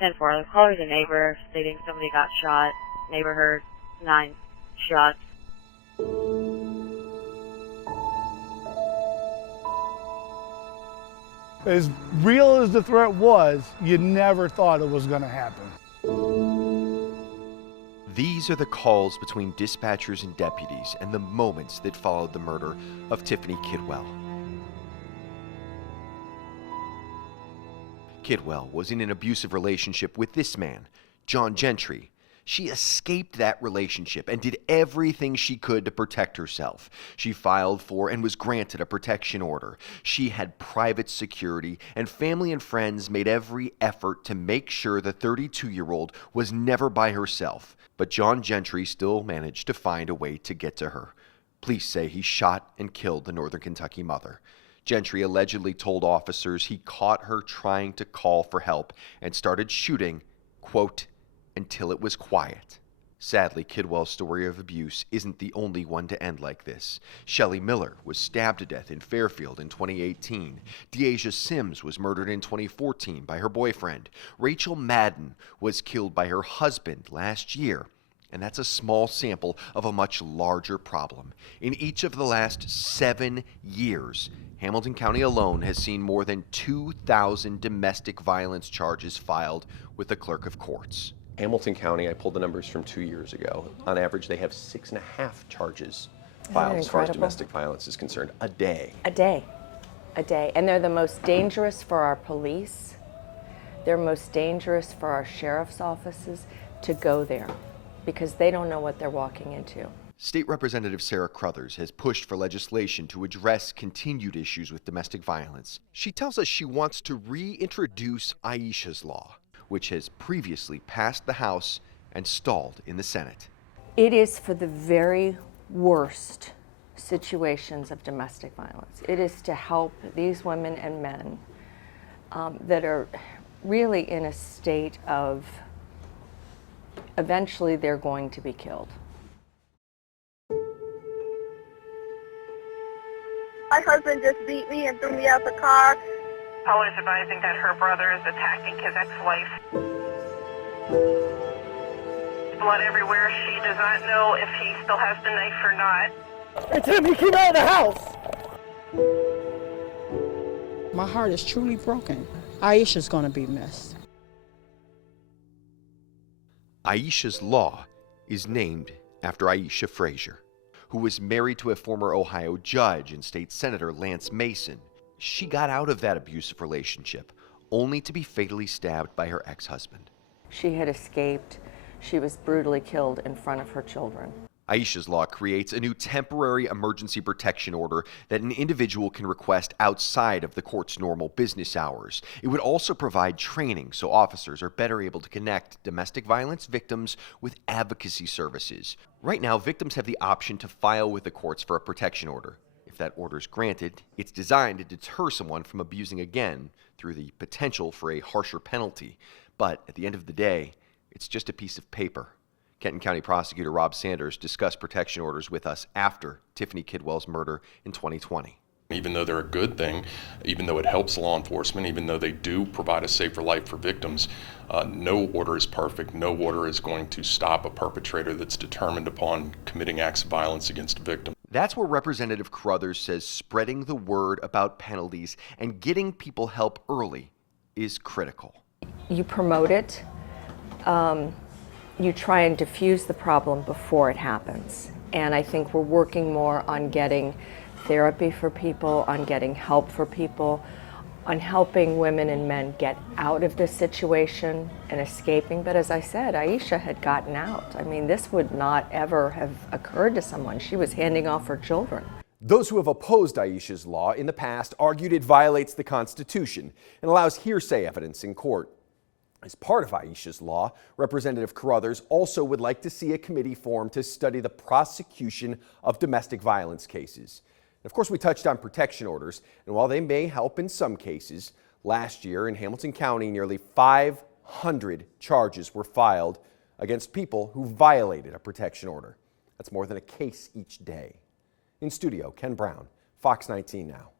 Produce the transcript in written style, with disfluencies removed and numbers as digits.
10-4. The caller's a neighbor stating somebody got shot. Neighbor heard 9 shots. As real as the threat was, you never thought it was going to happen. These are the calls between dispatchers and deputies and the moments that followed the murder of Tiffany Kidwell. Kidwell was in an abusive relationship with this man, John Gentry. She escaped that relationship and did everything she could to protect herself. She filed for and was granted a protection order. She had private security, and family and friends made every effort to make sure the 32-year-old was never by herself. But John Gentry still managed to find a way to get to her. Police say he shot and killed the Northern Kentucky mother. Gentry allegedly told officers he caught her trying to call for help and started shooting, quote, until it was quiet. Sadly, Kidwell's story of abuse isn't the only one to end like this. Shelley Miller was stabbed to death in Fairfield in 2018. Deasia Sims was murdered in 2014 by her boyfriend. Rachel Madden was killed by her husband last year. And that's a small sample of a much larger problem. In each of the last 7 years, Hamilton County alone has seen more than 2,000 domestic violence charges filed with the clerk of courts. Hamilton County, I pulled the numbers from 2 years ago. On average, they have 6.5 charges filed as far as domestic violence is concerned a day. A day. And they're the most dangerous for our police. They're most dangerous for our sheriff's offices to go there because they don't know what they're walking into. State Representative Sarah Crothers has pushed for legislation to address continued issues with domestic violence. She tells us she wants to reintroduce Aisha's Law, which has previously passed the House and stalled in the Senate. It is for the very worst situations of domestic violence. It is to help these women and men that are really in a state of eventually they're going to be killed. My husband just beat me and threw me out the car. Caller is advising that her brother is attacking his ex-wife. Blood everywhere. She does not know if he still has the knife or not. It's him. He came out of the house. My heart is truly broken. Aisha's going to be missed. Aisha's Law is named after Aisha Frazier, who was married to a former Ohio judge and state senator Lance Mason. She got out of that abusive relationship only to be fatally stabbed by her ex-husband. She had escaped. She was brutally killed in front of her children. Aisha's Law creates a new temporary emergency protection order that an individual can request outside of the court's normal business hours. It would also provide training so officers are better able to connect domestic violence victims with advocacy services. Right now, victims have the option to file with the courts for a protection order. If that order is granted, it's designed to deter someone from abusing again through the potential for a harsher penalty. But at the end of the day, it's just a piece of paper. Kenton County Prosecutor Rob Sanders discussed protection orders with us after Tiffany Kidwell's murder in 2020. Even though they're a good thing, even though it helps law enforcement, even though they do provide a safer life for victims, no order is perfect. No order is going to stop a perpetrator that's determined upon committing acts of violence against a victim. That's where Representative Crothers says spreading the word about penalties and getting people help early is critical. You promote it. You try and diffuse the problem before it happens. And I think we're working more on getting therapy for people, on getting help for people, on helping women and men get out of this situation and escaping. But as I said, Aisha had gotten out. I mean, this would not ever have occurred to someone. She was handing off her children. Those who have opposed Aisha's Law in the past argued it violates the Constitution and allows hearsay evidence in court. As part of Aisha's Law, Representative Crothers also would like to see a committee formed to study the prosecution of domestic violence cases. And of course, we touched on protection orders, and while they may help in some cases, last year in Hamilton County, nearly 500 charges were filed against people who violated a protection order. That's more than a case each day. In studio, Ken Brown, Fox 19 Now.